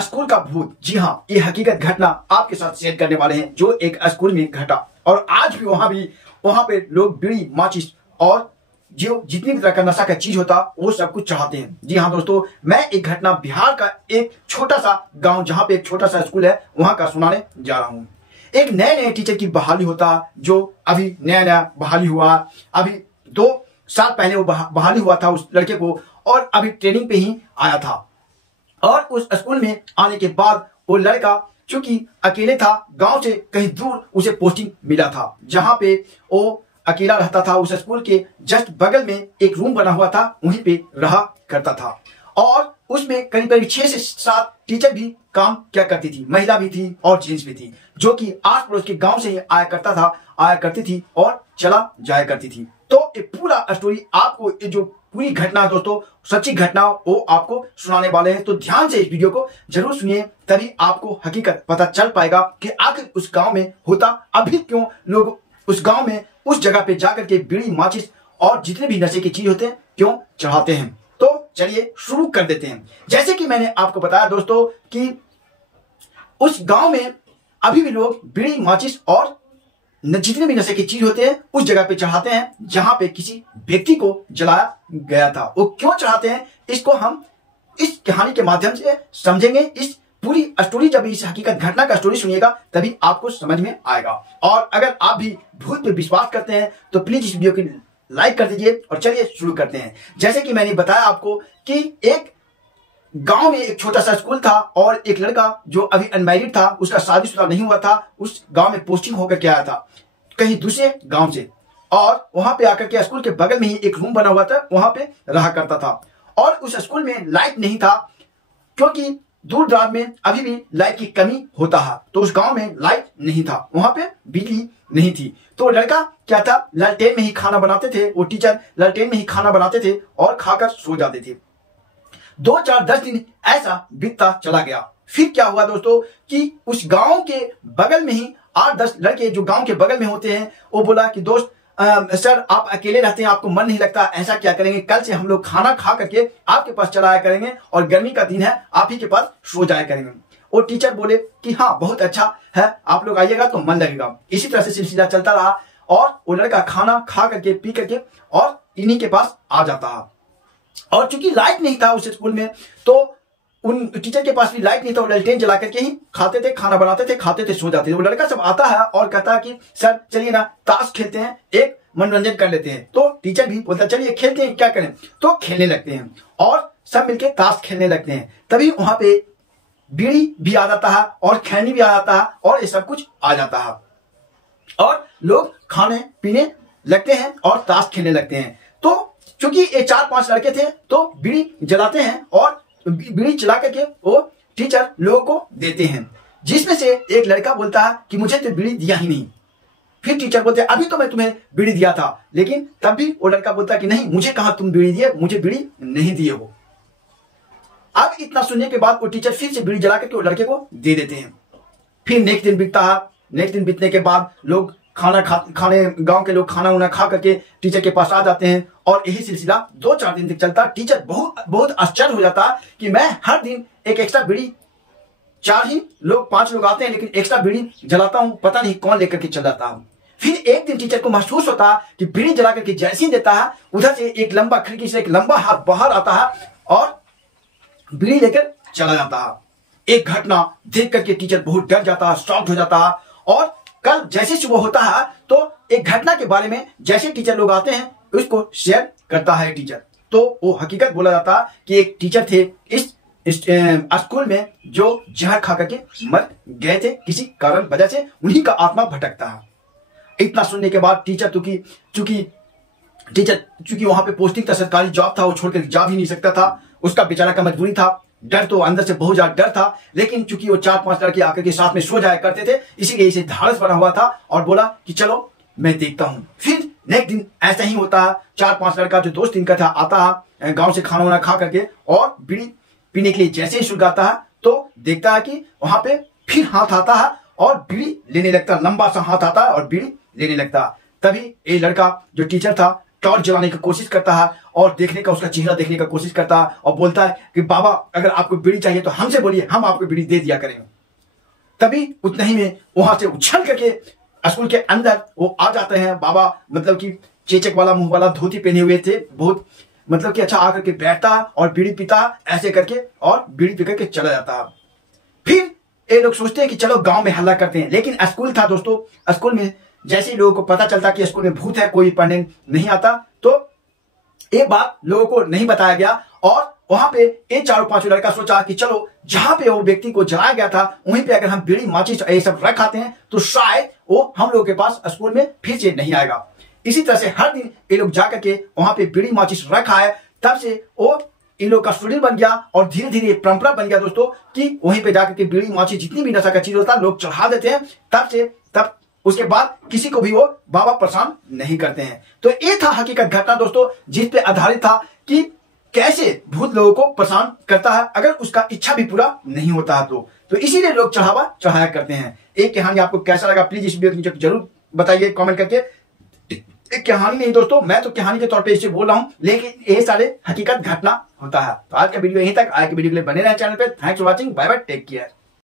School का भूत। जी हाँ, ये हकीकत घटना आपके साथ शेयर करने वाले हैं जो एक स्कूल में घटा और आज भी वहां पे लोग बीड़ी, माचिस और जो जितनी भी तरह का नशा का चीज होता वो सब कुछ चाहते हैं। जी हाँ दोस्तों, मैं एक घटना बिहार का एक छोटा सा गांव जहां पे एक छोटा सा स्कूल है वहां का सुनाने जा रहा हूं। एक नए टीचर की बहाली होता जो अभी नया बहाली हुआ, अभी 2 साल पहले वो बहाली हुआ था उस लड़के को और अभी ट्रेनिंग पे ही आया था। और उस स्कूल में आने के बाद वो लड़का चूंकि अकेले था, गांव से कहीं दूर उसे पोस्टिंग मिला था जहां पे वो अकेला रहता था। उस स्कूल के जस्ट बगल में एक रूम बना हुआ था, वहीं पे रहा करता था और उसमें करीब 6 से 7 टीचर भी काम क्या करती थी, महिला भी थी और जेंट्स भी थी, जो कि आस पड़ोस के गांव से ही आया करती थी और चला जाया करती थी। तो ये पूरा स्टोरी आपको, ये जो पूरी घटना दोस्तों सच्ची घटना वो आपको सुनाने वाले हैं, तो ध्यान से इस वीडियो को जरूर सुनिए, तभी आपको हकीकत पता चल पाएगा कि आखिर उस गांव में होता अभी क्यों लोग उस गांव में उस जगह पे जाकर के बीड़ी, माचिस और जितने भी नशे की चीज होते हैं क्यों चढ़ाते हैं। तो चलिए शुरू कर देते हैं। जैसे कि मैंने आपको बताया दोस्तों कि उस गांव में अभी भी लोग बीड़ी, माचिस और जितने भी नशे की चीज होते हैं उस जगह पे चढ़ाते हैं जहां पे किसी व्यक्ति को जलाया गया था। वो क्यों चढ़ाते हैं इसको हम इस कहानी के माध्यम से समझेंगे। इस पूरी स्टोरी, जब इस हकीकत घटना का स्टोरी सुनिएगा तभी आपको समझ में आएगा। और अगर आप भी भूत पे विश्वास करते हैं तो प्लीज इस वीडियो को लाइक कर दीजिए और चलिए शुरू करते हैं। जैसे कि मैंने बताया आपको कि एक गांव में एक छोटा सा स्कूल था और एक लड़का जो अभी अनमैरिड था, उसका शादीशुदा नहीं हुआ था, उस गांव में पोस्टिंग होकर के आया था कहीं दूसरे गांव से और वहां पे आकर के स्कूल के बगल में ही एक रूम बना हुआ था, वहां पे रहा करता था। और उस स्कूल में लाइट नहीं था क्योंकि दूर दराज में अभी भी लाइट की कमी होता है, तो उस गांव में लाइट नहीं था, वहां पे बिजली नहीं थी। तो लड़का क्या था, लालटेन में ही खाना बनाते थे, वो टीचर लालटेन में ही खाना बनाते थे और खाकर सो जाते थे। 2, 4, 10 दिन ऐसा बीतता चला गया। फिर क्या हुआ दोस्तों कि उस गांव के बगल में ही 8-10 लड़के जो गांव के बगल में होते हैं, वो बोला कि दोस्त सर आप अकेले रहते हैं, आपको मन नहीं लगता, ऐसा क्या करेंगे, कल से हम लोग खाना खा करके आपके पास चला आया करेंगे और गर्मी का दिन है आप ही के पास सो जाया करेंगे। वो टीचर बोले कि हाँ बहुत अच्छा है, आप लोग आइएगा तो मन लगेगा। इसी तरह से सिलसिला चलता रहा और वो लड़का खाना खा करके पी करके और इन्हीं के पास आ जाता है। और चूंकि लाइट नहीं था उस स्कूल में, तो उन टीचर के पास भी लाइट नहीं था, वो लालटेन जला करके ही खाते थे, खाना बनाते थे, खाते थे, सो जाते थे। वो लड़का सब आता है और कहता है कि सर चलिए ना ताश खेलते हैं, एक मनोरंजन कर लेते हैं। तो टीचर भी बोलता चलिए खेलते हैं, क्या करें, तो खेलने लगते हैं और सब मिलके ताश खेलने लगते हैं। तभी वहां पे बीड़ी भी आ जाता है और खैनी भी आ जाता है और ये सब कुछ आ जाता है और लोग खाने पीने लगते हैं और ताश खेलने लगते हैं। तो चूंकि ये 4-5 लड़के थे तो बीड़ी जलाते हैं और बीड़ी चला करके वो टीचर लोगों को देते हैं, जिसमें से एक लड़का बोलता है कि मुझे तो बीड़ी दिया ही नहीं। फिर टीचर बोलते हैं अभी तो मैं तुम्हें बीड़ी दिया था, लेकिन तब भी वो लड़का बोलता है कि नहीं, मुझे कहा तुम बीड़ी दिए, मुझे बीड़ी नहीं दिए हो। अब इतना सुनने के बाद वो टीचर फिर से बीड़ी जला करके वो लड़के को दे देते हैं। फिर नेक्स्ट दिन बीतता है। नेक्स्ट दिन बीतने के बाद लोग खाने गांव के लोग खाना उना खा करके टीचर के पास आ जाते हैं और यही सिलसिला 2-4 दिन तक चलता। टीचर बहुत आश्चर्य हो जाता कि मैं हर दिन एक एक्स्ट्रा बीड़ी, 5 लोग आते हैं लेकिन एक्स्ट्रा बीड़ी जलाता हूं, पता नहीं कौन लेकर के चल जाता हूं। फिर एक दिन टीचर को महसूस होता कि बीड़ी जला करके जैसे ही देता है, उधर से एक लंबा खिड़की से एक लंबा हाथ बाहर आता है और बीड़ी लेकर चला जाता है। एक घटना देख करके टीचर बहुत डर जाता है, शॉक्ड हो जाता है और कल जैसे सुबह होता है तो एक घटना के बारे में जैसे टीचर लोग आते हैं उसको शेयर करता है टीचर। तो वो हकीकत बोला जाता है कि एक टीचर थे इस स्कूल में जो जहर खा करके मर गए थे, किसी कारण वजह से उन्हीं का आत्मा भटकता है। इतना सुनने के बाद टीचर चूंकि वहां पे पोस्टिंग था, सरकारी जॉब था, वो छोड़कर जा भी नहीं सकता था, उसका बेचारा का मजबूरी था। डर तो अंदर से बहुत ज्यादा डर था, लेकिन चूंकि वो 4-5 लड़के आकर के साथ में सो जाया करते थे, इसीलिए इसे धाड़स बना हुआ था और बोला कि चलो मैं देखता हूं। फिर नेक्स्ट दिन ऐसा ही होता है। 4-5 लड़का जो दोस्त इनका था आता है गांव से खाना वाना खा करके और बीड़ी पीने के लिए जैसे ही सुलगाता है तो देखता है कि वहां पे फिर हाथ आता है और बीड़ी लेने लगता है, लंबा सा हाथ आता है और बीड़ी लेने लगता है। तभी ये लड़का जो टीचर था टॉर्च जलाने की कोशिश करता है और देखने का, उसका चेहरा देखने का कोशिश करता है और बोलता है कि बाबा अगर आपको बीड़ी चाहिए तो हमसे बोलिए, हम आपको बीड़ी दे दिया करेंगे। तभी उतना ही में वहां से उछल करके स्कूल के अंदर वो आ जाते हैं। बाबा मतलब कि चेचक वाला मुंह वाला धोती पहने हुए थे, बहुत मतलब कि अच्छा आकर के बैठता और बीड़ी पीता ऐसे करके और बीड़ी पी करके चला जाता। फिर ये लोग सोचते हैं कि चलो गांव में हल्ला करते हैं, लेकिन स्कूल था दोस्तों, स्कूल में जैसे ही लोगों को पता चलता कि स्कूल में भूत है, कोई पढ़ने नहीं आता, तो ये बात लोगों को नहीं बताया गया। और वहां पे ये चारों पांचों लड़का सोचा कि चलो जहां पे वो व्यक्ति को जलाया गया था वहीं पे अगर हम बीड़ी माचिस ये सब रख आते हैं तो शायद वो हम लोगों के पास स्कूल में फिर से नहीं आएगा। इसी तरह से हर दिन ये लोग जाकर के वहां पे बीड़ी माचिस रखा है। तब से वो इन लोग का शेड्यूल बन गया और धीरे धीरे परंपरा बन गया दोस्तों कि वहीं पे जाकर के बीड़ी माचिस जितनी भी नशा का चीज होता है लोग चढ़ा देते हैं। तब उसके बाद किसी को भी वो बाबा परेशान नहीं करते हैं। तो ये था हकीकत घटना दोस्तों, जिस पे आधारित था कि कैसे भूत लोगों को परेशान करता है अगर उसका इच्छा भी पूरा नहीं होता है तो इसीलिए लोग चढ़ाया करते हैं। एक कहानी आपको कैसा लगा प्लीज इस वीडियो के नीचे जरूर बताइए कमेंट करके। एक कहानी नहीं दोस्तों, मैं तो कहानी के तौर पे इसे बोल रहा हूं, लेकिन ये सारे हकीकत घटना होता है। तो आज का वीडियो यहीं तक। आज के वीडियो के लिए बने रहे चैनल पे। Thanks for watching, bye bye, take care.